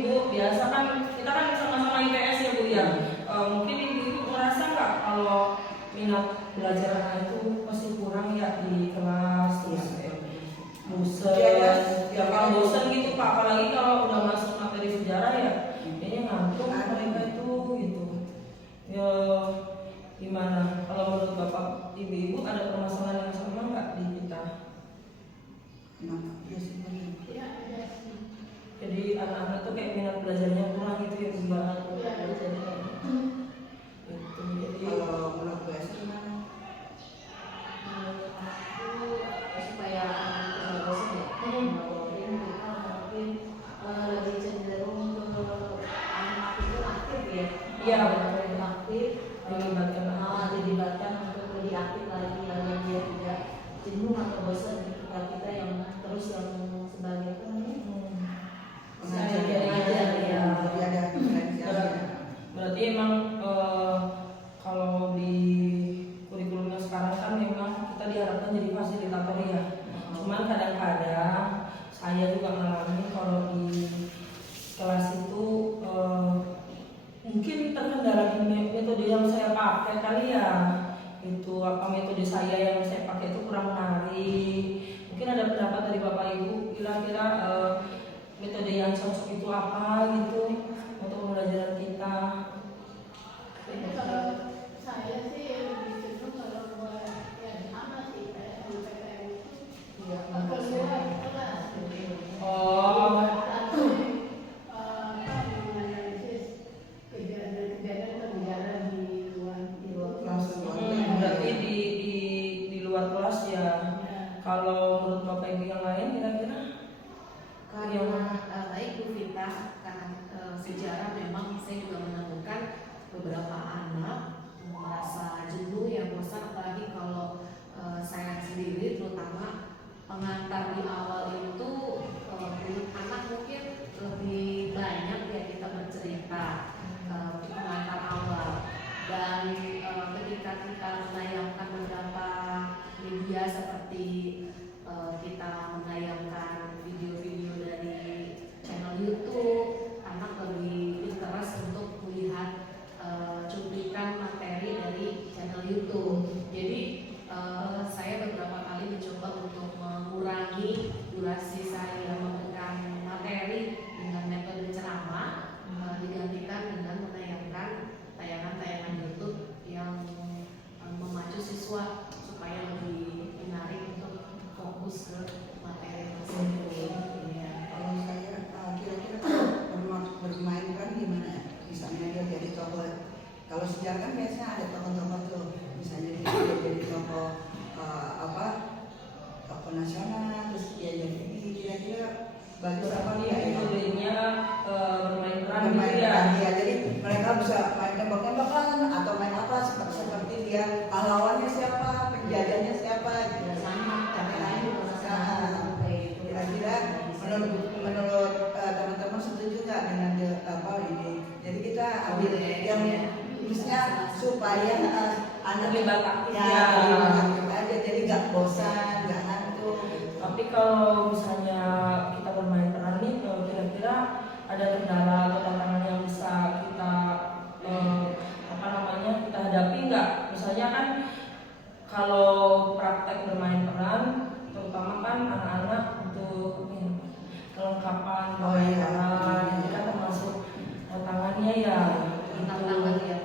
ibu-ibu biasa kan kita kan sama-sama IPS ya Bu ya. Mungkin ibu-ibu merasa nggak kalau minat belajar anak itu pasti kurang ya di kelas, terus bosen, gampang bosen gitu Pak. Apalagi kalau udah masuk materi sejarah ya, kayaknya ngantuk mereka itu gitu. Ya gimana? Kalau menurut Bapak ibu-ibu ada permasalahan yang sama nggak di kita? Jadi anak-anak tuh kayak minat belajarnya kurang gitu ya Bu ya. Itu jadi Kalau menurut gue sih gimana? Supaya anak bosan ya, mungkin lebih cenderung ke anak itu aktif ya. Iya, aktif, dilibatkan untuk lebih aktif lagi agar dia tidak jenuh atau bosan ketika kita yang terus yang sebagai pengajar ya. Jadi ada diferensiasi. Berarti emang kalau di kurikulumnya sekarang kan memang kita diharapkan jadi fasilitator ya. Cuman kadang-kadang saya juga mengalami kalau di kelas itu mungkin terkendala di metode yang saya pakai kali ya. Itu metode saya yang saya pakai itu kurang menarik. Mungkin ada pendapat dari Bapak Ibu kira-kira metode yang cocok itu apa gitu untuk pembelajaran kita. Kalau saya sih lebih cenderung kalau buat yang sama sih kayak di PTN itu keluar kelas. Atau menganalisis kejadian negara di luar kelas. Berarti di luar kelas ya. Kalau menurut Bapak Ibu yang lain kira-kira? Karena baik Bu Vita, kan sejarah memang saya juga menemukan beberapa anak merasa jenuh ya bosan, apalagi kalau saya sendiri terutama pengantar di awal itu anak mungkin lebih banyak ya kita bercerita untuk pengantar awal, dan ketika kita menayangkan beberapa media seperti kita menayangkan video-video dari channel YouTube, anak lebih interest untuk melihat cuplikan materi dari channel YouTube. Jadi saya beberapa kali mencoba untuk mengurangi durasi saya memberikan materi dengan metode ceramah, digantikan dengan menayangkan tayangan-tayangan YouTube yang memacu siswa supaya lebih menarik untuk fokus ke materi tersebut. Kalau saya kira-kira bermain kan gimana? Misalnya dia jadi tokoh. Kalau sejarah kan biasanya ada tokoh-tokoh tuh. Misalnya dia jadi tokoh tokoh nasional, terus dia jadi kira-kira bagus apa dia ya? Metodenya bermain peran Bermain gitu ya. peran, ya. Jadi mereka bisa main tembak-tembakan atau main apa seperti dia pahlawannya siapa, penjajahnya siapa gitu. Sama kami lain juga sama. Kira-kira menurut teman-teman setuju nggak dengan ini? Jadi kita ambil yang khususnya supaya anak Terlibat aktif ya, ya. terlibat aktif aja, jadi nggak bosan, nggak ngantuk. Tapi kalau misalnya kita bermain peran nih, kira-kira ada kendala atau tantangan yang bisa kita kita hadapi nggak? Misalnya kan kalau praktek bermain peran, terutama kan anak-anak untuk kelengkapan bermain peran, itu kan termasuk tantangannya ya. Tantangan ya.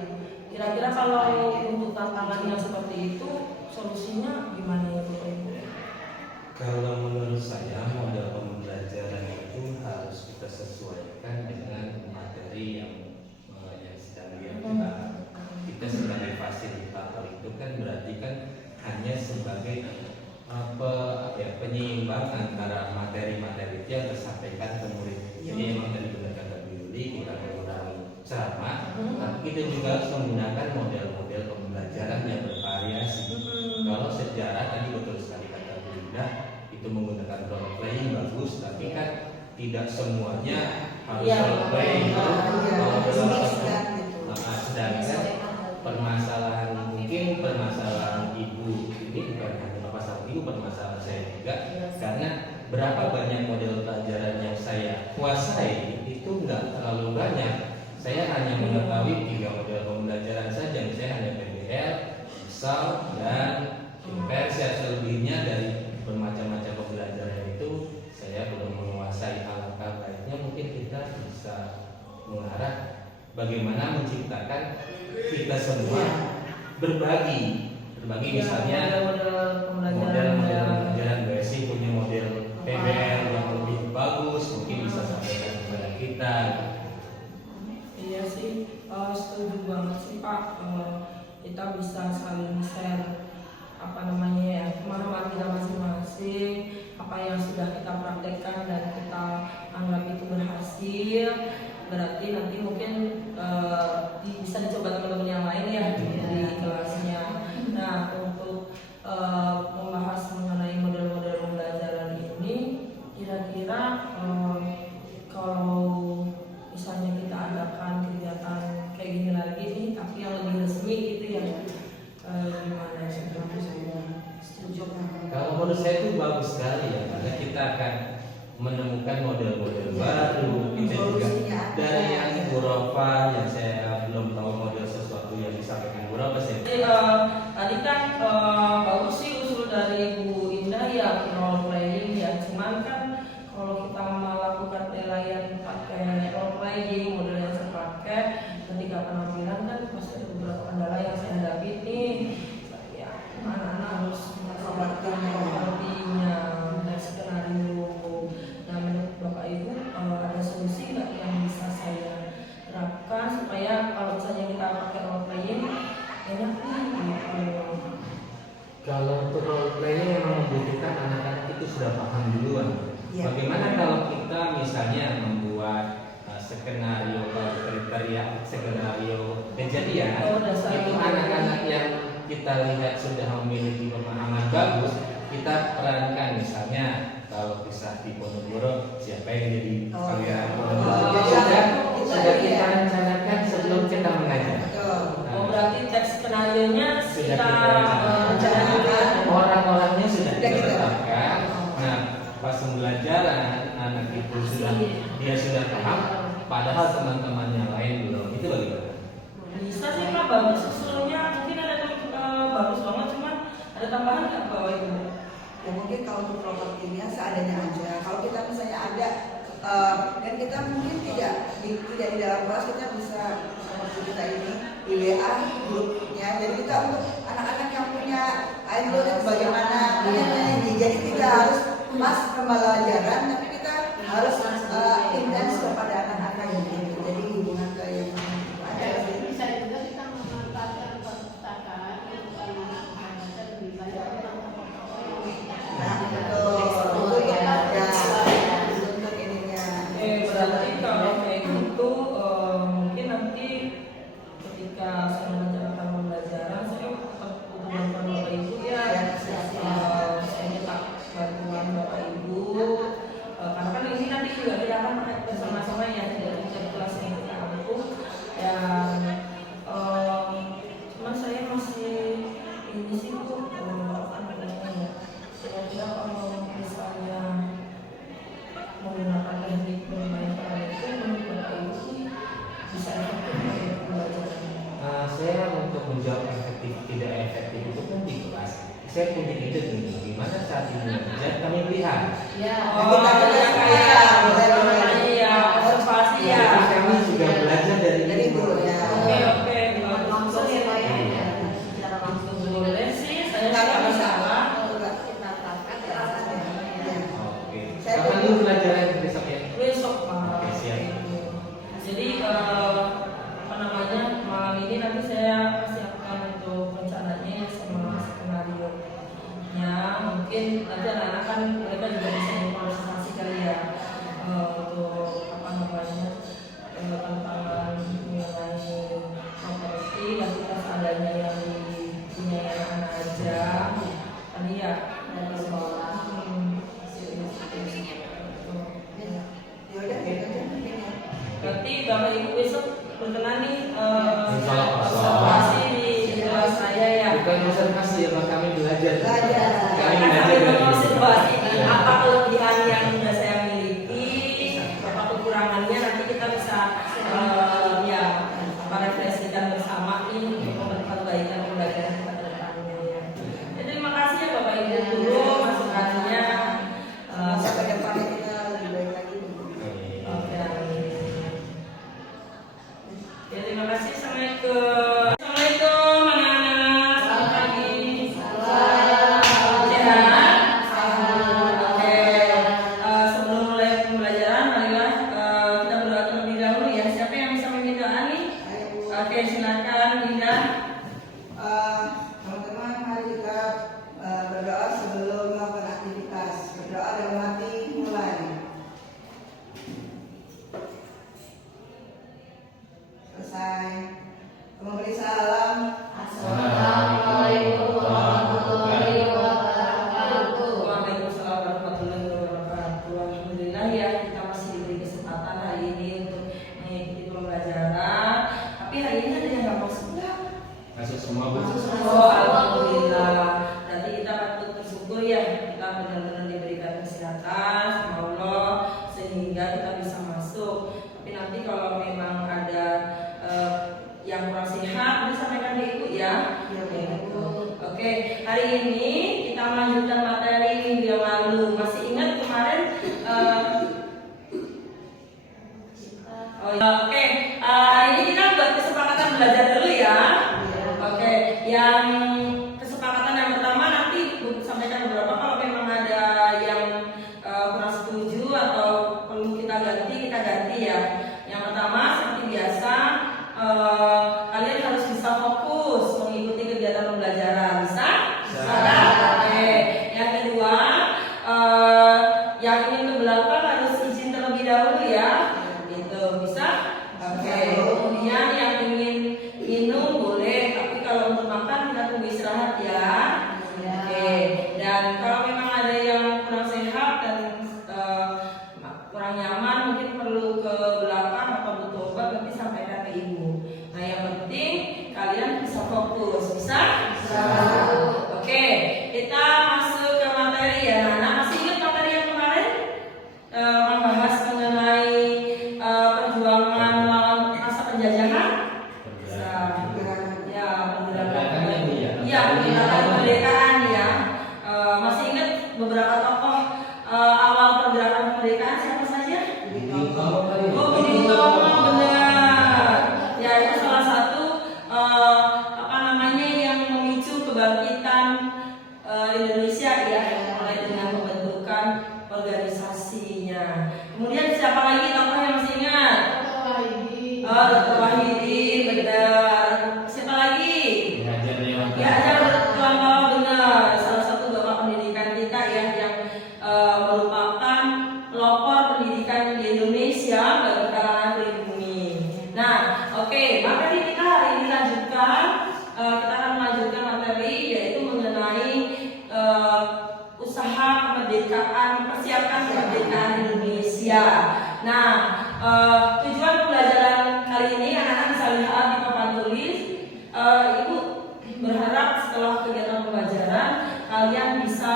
Kira-kira kalau untuk tantangan yang seperti itu, solusinya gimana ya Bapak Ibu? Kalau menurut saya model pembelajaran itu harus kita sesuaikan dengan materi yang sedang diajarkan. Kita sebagai fasilitator itu kan berarti kan hanya sebagai penyeimbang antara materi-materi itu yang tersampaikan ke murid. Jadi memang tadi benar kata Bu Yuli, kita mengurangi ceramah, tapi kita juga harus menggunakan model-model pembelajaran yang bervariasi. Kalau sejarah tadi betul sekali kata Bu Linda, itu menggunakan role playing bagus, tapi kan tidak semuanya harus role playing. Sedangkan permasalahan ibu ini bukan hanya masalah ibu, permasalahan saya juga, karena berapa banyak model pelajaran yang saya kuasai itu nggak hanya mengetahui 3 model pembelajaran saja, misalnya hanya PBL, ESOL, dan Impersia. Selebihnya dari bermacam-macam pembelajaran itu saya belum menguasai. Alat lainnya mungkin kita bisa mengarah bagaimana menciptakan kita semua berbagi misalnya model pembelajaran basic punya model PBL yang lebih bagus mungkin bisa sampaikan kepada kita. Iya sih, setuju banget sih Pak. Kita bisa saling share pemahaman kita masing-masing, apa yang sudah kita praktekkan dan kita anggap itu berhasil. Berarti nanti mungkin bisa dicoba teman-teman yang lain ya di kelasnya. Nah, untuk membahas mengenai model-model pembelajaran ini, kira-kira kalau misalnya kita adakan kegiatan kayak gini lagi nih, tapi yang lebih resmi gitu ya, gimana sih? Setuju kan? Kalau menurut saya itu bagus sekali ya, karena kita akan menemukan model-model baru. Kita juga dari yang Bu Rofa yang saya belum tahu model sesuatu yang disampaikan Bu Rofa sih. Tadi kan bagus sih usul dari Bu Indah ya, role playing ya. Cuman kan kalau kita melakukan penilaian pakai role playing, model yang saya pakai ketika penampilan kan pasti ada beberapa kendala yang saya hadapi nih. Ya, anak-anak harus artinya dan skenario. Nah, menurut Bapak Ibu ada solusi nggak yang bisa saya terapkan supaya kalau misalnya kita pakai role playing enak nih gitu. Kalau untuk role playing memang membutuhkan anak-anak itu sudah paham duluan. Ya. Bagaimana kalau kita misalnya membuat skenario kriteria skenario kejadian itu anak-anak yang kita lihat sudah memiliki pemahaman bagus, kita perankan misalnya kalau kisah di Ponorogo siapa yang jadi pangeran Ponorogo sudah kita rencanakan sebelum kita mengajar. Berarti teks skenario-nya Sudah kita kita rencanakan. Orang-orangnya sudah Sudah kita kita tetapkan. Nah, pas pembelajaran anak itu dia sudah paham, padahal teman-teman yang lain belum. Itu bagaimana? Bisa sih Pak, bagus usulnya. Mungkin ada bagus banget, cuman ada tambahan nggak Bapak Ibu? Ya mungkin kalau untuk propertinya seadanya aja. Kalau kita misalnya ada dan kita mungkin tidak di dalam kelas, kita bisa seperti kita ini di WA grupnya. Jadi kita untuk anak-anak yang punya idol itu bagaimana ini. Jadi tidak harus mas pembelajaran, tapi kita harus intens kepada anak-anak gitu. Jadi hubungan ke yang ada. Bisa juga kita memanfaatkan perpustakaan supaya anak membaca lebih banyak tentang tokoh-tokoh yang Nah, betul ya. Untuk ininya. Berarti kalau kayak gitu mungkin nanti ketika saya menjalankan pembelajaran saya tetap butuh bantuan Bapak Ibu ya. Saya minta bantuan Bapak Ibu karena kan ini nanti juga kita akan pakai bersama-sama ya dari kelas yang kita ampuh dan cuman saya masih ini sih Bu apa namanya ya, kira-kira kalau misalnya menggunakan teknik bermain peran itu menurut Bapak Ibu bisa efektif untuk pembelajaran. Saya untuk menjawab efektif tidak efektif itu kan di kelas. Saya punya ide nih, gimana saat ini mengajar kami lihat. Ya. Kita Boleh ya, observasi ya. Jadi kami juga belajar dari guru ya. Oke, Langsung ya Pak ya. Iya. Secara langsung boleh sih, saya Nggak nggak bisa. masalah. kita terapkan ya. Oke. Saya Kapan dulu pelajaran besok ya? Besok Pak. Oke, siap. Jadi apa namanya malam ini nanti saya siapkan untuk rencananya ya sama skenario nya. Mungkin nanti anak-anak kan mereka juga bisa improvisasi kali ya untuk apa namanya tantangan mengenai properti dan kita seadanya yang punya anak aja tadi ya dari sekolah. Ya udah gitu aja mungkin ya. Berarti Bapak Ibu besok berkenan nih Insya Allah. observasi di kelas saya ya. Bukan observasi ya, Pak, kami belajar. Belajar. Kami Karena belajar kami dari mengobservasi Iya. apa kelebihan yang sudah saya miliki, apa kekurangannya nanti kita bisa ya terima kasih. Assalamualaikum. Assalamualaikum anak-anak. Selamat pagi. Sehat? Oke. Sebelum mulai pembelajaran, marilah kita berdoa terlebih dahulu ya. Siapa yang bisa memimpin doa nih? Oke, silakan Linda. Teman-teman, mari kita berdoa sebelum melakukan aktivitas. Berdoa dalam hati, mulai. Selesai. Memberi salam. Assalamualaikum warahmatullahi wabarakatuh. Waalaikumsalam warahmatullahi wabarakatuh. Alhamdulillah ya, kita masih diberi kesempatan hari ini untuk mengikuti pembelajaran. Tapi hari ini ada yang nggak masuk nggak? Masuk semua Bu. Oh, alhamdulillah. Berarti kita patut bersyukur ya, kita benar-benar diberikan kesehatan sama Allah sehingga kita bisa masuk. Tapi nanti kalau memang ada yang kurang sehat, bisa sampaikan ke Ibu ya. Ya, Gitu. Oke, hari ini kita melanjutkan materi minggu yang lalu. Masih ingat kemarin? Oke, hari ini kita buat kesepakatan belajar dulu ya. Oke, yang kesepakatan yang pertama nanti Bu sampaikan beberapa. Kalau memang ada yang kurang setuju atau perlu kita ganti ya. Yang pertama seperti biasa, kalian harus bisa fokus mengikuti kegiatan pembelajaran. Bisa? Bisa. Oke. Yang kedua, yang ingin ke belakang harus izin terlebih dahulu ya. Itu bisa? Oke. Kemudian yang ingin minum boleh, tapi kalau untuk makan kita tunggu istirahat ya. Oke. Dan kalau memang ada yang kurang sehat dan kurang nyaman, mungkin perlu ke belakang atau butuh obat, nanti sampaikan ke Ibu. Nah, yang penting kalian bisa fokus. Bisa? Bisa. Oke, kita masuk ke materi ya. Nah, masih ingat materi yang kemarin? Membahas mengenai perjuangan melawan masa penjajahan? Bisa. Ya, Pergerakan ya, Bu, ya? Iya, pergerakan kemerdekaan ya. Masih ingat beberapa tokoh awal pergerakan kemerdekaan siapa saja? Oh, Budi Utomo, benar. Ya, itu salah satu yang memicu kebangkitan Indonesia ya, mulai dengan pembentukan organisasinya. Kemudian siapa lagi tokoh yang masih ingat? Oh, Dr. Wahidi, benar. Siapa lagi? Dihajar lewat Ya, Tuan benar. Salah satu bapak pendidikan kita ya, yang merupakan pelopor pendidikan di Indonesia bagi kalangan pribumi. Nah, oke, materi kita hari ini lanjutkan. Kita akan melanjutkan materi yaitu mengenai usaha kemerdekaan, persiapkan kemerdekaan Indonesia. Nah, tujuan pembelajaran kali ini anak-anak bisa lihat di papan tulis. Ibu berharap setelah kegiatan pembelajaran kalian bisa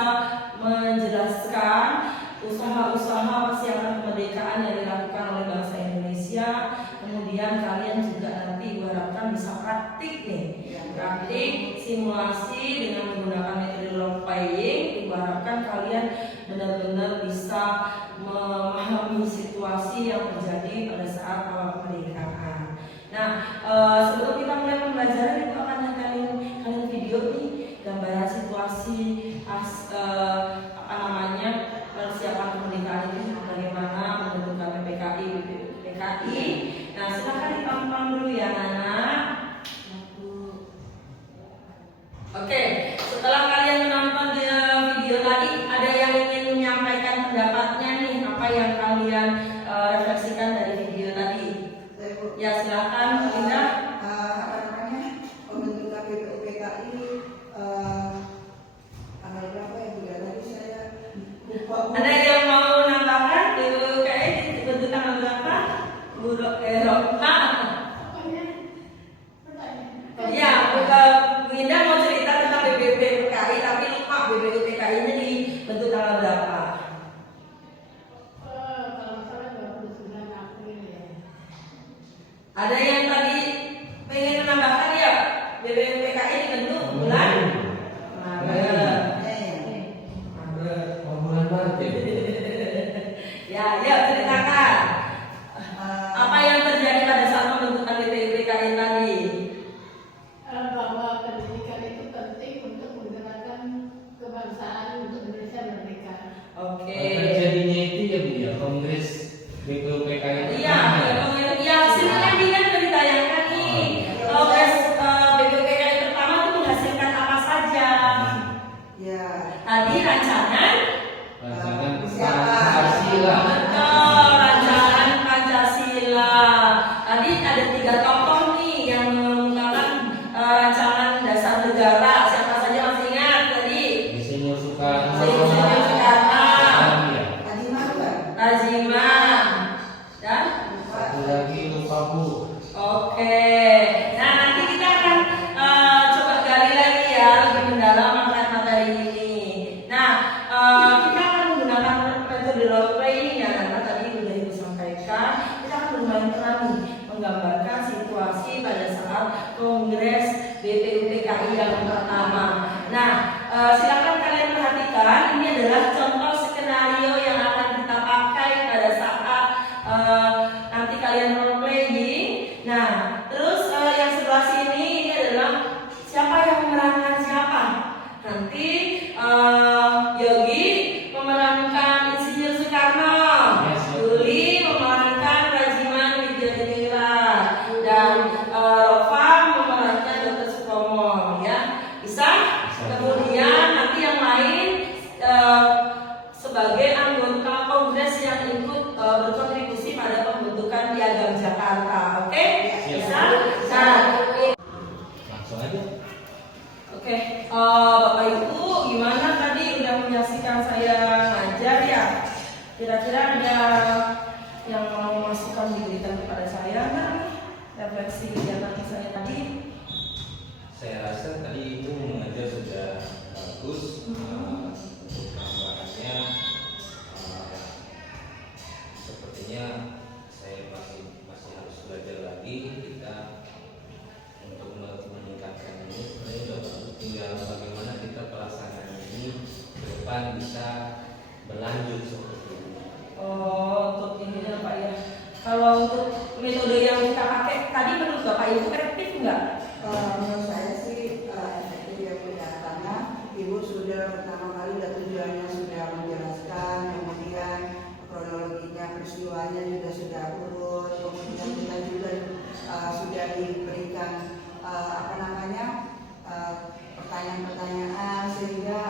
menjelaskan usaha-usaha persiapan kemerdekaan yang dilakukan oleh bangsa Indonesia. Kemudian kalian juga nanti diharapkan bisa praktik nih, praktik simulasi dengan menggunakan metode role playing. Diharapkan kalian benar-benar bisa memahami situasi yang terjadi pada saat awal kemerdekaan. Nah, sebelum kita mulai pembelajaran, itu akan kalian video nih gambaran situasi persiapan kemerdekaan itu bagaimana membentukkan PPKI. Nah, silakan ditonton dulu ya, Nana. Oke, setelah kalian menonton video tadi, ada yang ingin menyampaikan pendapatnya nih, apa yang kalian refleksikan dari video tadi? Ya, silakan, Linda. Pembentukan PPKI tanggal berapa ya Bu? Tadi saya lupa. Ada yang mau nambahkan PPKI dibentuk tanggal berapa? Bu Eropa. Ya, Bu Linda mau cerita tentang PPKI, tapi lupa PPKI-nya dibentuk tanggal berapa? Kalau salah 29 April ya. Ada yang tadi pengen menambahkan ya? PPKI dibentuk bulan Maret. Bulan Maret ya. Ya, ceritakan. Apa yang terjadi pada saat pembentukan PPKI tadi? ada 3 tokoh nih yang mengemukakan rancangan dasar negara. Siapa saja masih ingat tadi? Insinyur Soekarno. Insinyur Soekarno, Ya. Tadi mana? Rajiman, dan Satu lagi lupa Bu. oke. Nah, nanti kita akan coba gali lagi ya lebih mendalam materi ini. Nah, kita akan menggunakan metode role playing ya. Karena tadi sudah Ibu sampaikan, kita akan bermain peran nih, menggambarkan situasi pada saat Kongres BPUPKI yang pertama. Nah, silakan kalian perhatikan, ini adalah contoh skenario yang akan kita pakai pada saat nanti kalian role playing. Nah, terus yang sebelah sini ini adalah siapa yang memerankan siapa. Nanti Yogi memerankan Insinyur Soekarno, Yes, Yogi. Juli memerankan Rajiman Wijayadiningrat, dan Rova memerankan Dr. Sutomo, ya. Bisa? Kemudian nanti yang lain sebagai anggota kongres yang ikut berkontribusi pada pembentukan Piagam Jakarta. Oke? Bisa? Nah, Langsung aja. oke, Bapak Ibu, gimana tadi udah menyaksikan saya ngajar ya? Kira-kira ada yang mau masukan diberikan kepada saya nggak? Refleksi kegiatan saya tadi? Saya rasa tadi Ibu mengajar sudah bagus. Untuk tambahannya, sepertinya saya masih harus belajar lagi. Kita untuk meningkatkan ini sebenarnya sudah bagus. Tinggal bagaimana kita pelaksanaan ini ke depan bisa berlanjut seperti ini. Oh, untuk ini ya Pak ya. Kalau untuk metode yang kita pakai tadi menurut Bapak Ibu efektif nggak? Menurut saya sih efektif ya Bu ya, karena Ibu sudah pertama kali udah tujuannya sudah menjelaskan, kemudian kronologinya peristiwanya juga sudah urut, kemudian kita juga sudah diberikan pertanyaan-pertanyaan sehingga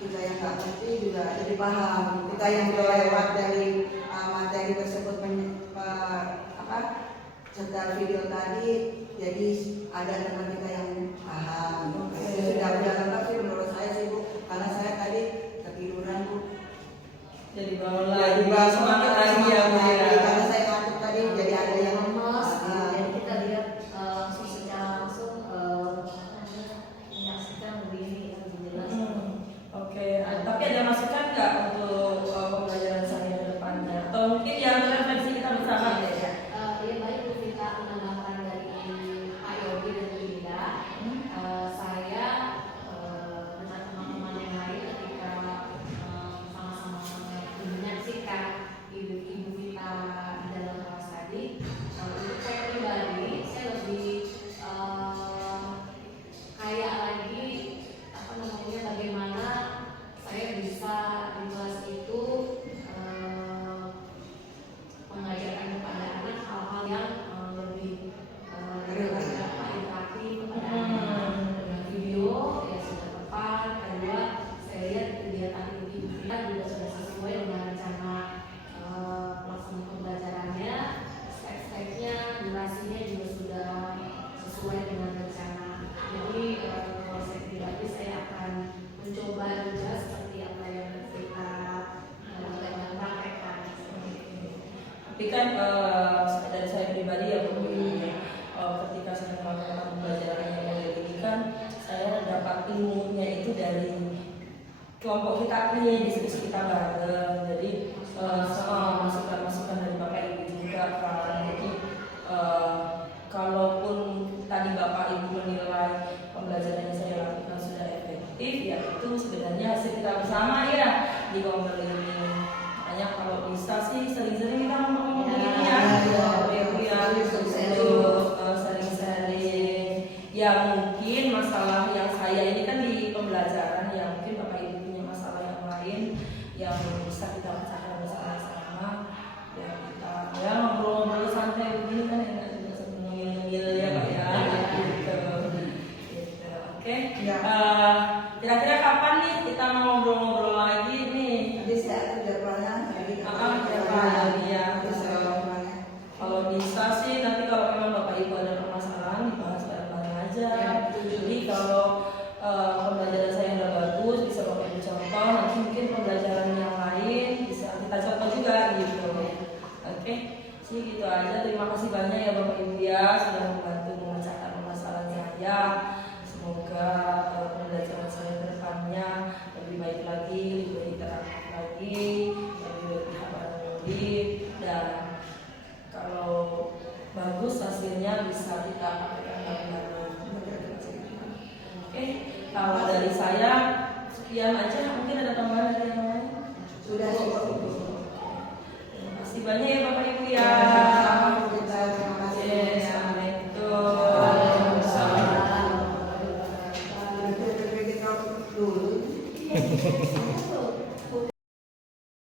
kita yang nggak ngerti juga jadi paham. Kita yang udah lewat dari materi tersebut setelah video tadi, jadi ada teman kita yang paham. Oke. Sudah lengkap sih menurut saya sih Bu, karena saya tadi ketiduran Bu. Jadi bangun Jadi lagi, semangat lagi ya Bu ya. karena saya ngantuk tadi, jadi ada yang lemes, Ah, jadi kita lihat langsung secara langsung menyaksikan lebih jelas. Oke, tapi ada masukan nggak untuk pembelajaran saya ke depannya? Atau mungkin yang refleksi kita bersama deh ya? Ya baik Bu Vita, menambahkan dari Pak Yogi dan Bu Linda, saya dengan teman-teman yang lain ketika sama-sama menyaksikan Ibu Vita dalam kelas tadi, untuk saya pribadi saya lebih kayak lagi bagaimana saya bisa di kelas itu mengajarkan kepada anak hal-hal yang lebih interaktif kepada anak. Dengan video ya sudah tepat. Kedua, saya lihat kegiatan ini juga sudah sesuai dengan rencana pelaksanaan pembelajarannya, step-stepnya, durasinya juga sudah sesuai dengan rencana. Jadi kalau saya pribadi saya akan mencoba juga seperti apa yang kita praktekkan. Tapi kan dari saya pribadi ya Bu, ketika saya melakukan pembelajaran yang model ini kan saya dapat ilmunya itu dari kelompok kita ini, diskusi kita bareng. Jadi masukan-masukan dari Bapak Ibu juga kan. Jadi kalaupun tadi Bapak Ibu menilai pembelajaran yang saya lakukan sudah efektif, ya itu sebenarnya hasil kita bersama ya di Google ini. Makanya kalau bisa sih sering-sering kita ngomong begini ya, sering-sering. Ya mungkin masalah yang saya ini kan di pembelajaran, ya mungkin Bapak Ibu punya masalah yang lain yang bisa sih nanti kalau memang Bapak Ibu ada permasalahan dibahas bareng-bareng aja. Ya, Jadi kalau pembelajaran saya udah bagus bisa Bapak Ibu contoh, nanti mungkin pembelajaran yang lain bisa kita contoh juga gitu. Oke, sih gitu aja. Terima kasih banyak ya Bapak Ibu ya sudah membantu memecahkan permasalahan saya. Semoga pembelajaran saya ke depannya lebih baik lagi, lebih interaktif lagi, lebih habar-habir, dan kalau bagus hasilnya bisa kita pakai bareng-bareng. Oke, kalau dari saya sekian aja. Mungkin ada tambahan dari yang lain? Sudah cukup. Terima kasih banyak ya Bapak Ibu ya. Sama-sama kita, terima kasih. Yes, Assalamualaikum. Dulu.